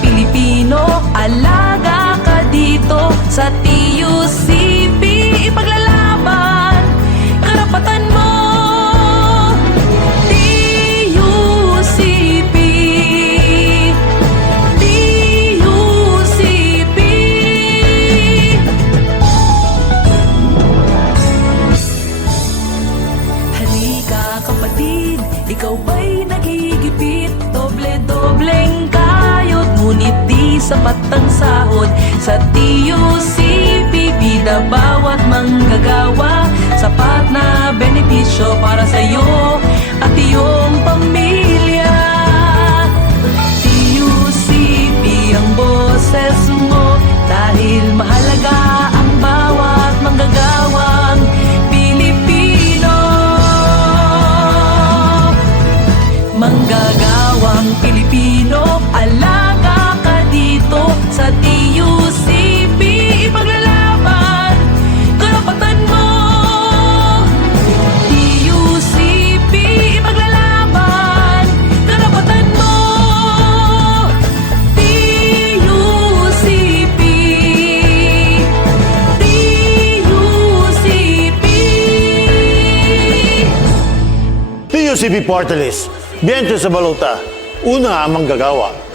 Pilipino, alaga ka dito sa TUCP. Ipaglalaban, karapatan mo. TUCP. TUCP. Halika kapatid, ikaw ba'y nagigipit? Doble-dobleng kayod, ngunit di sapat ang sahod. Sa TUCP, bida bawat manggagawa. Sapat na benepisyo para sa iyo at iyong pamilya Manggagawang Pilipino. Alaga PUCP Party List. Biento sa Balota. Una ang manggagawa.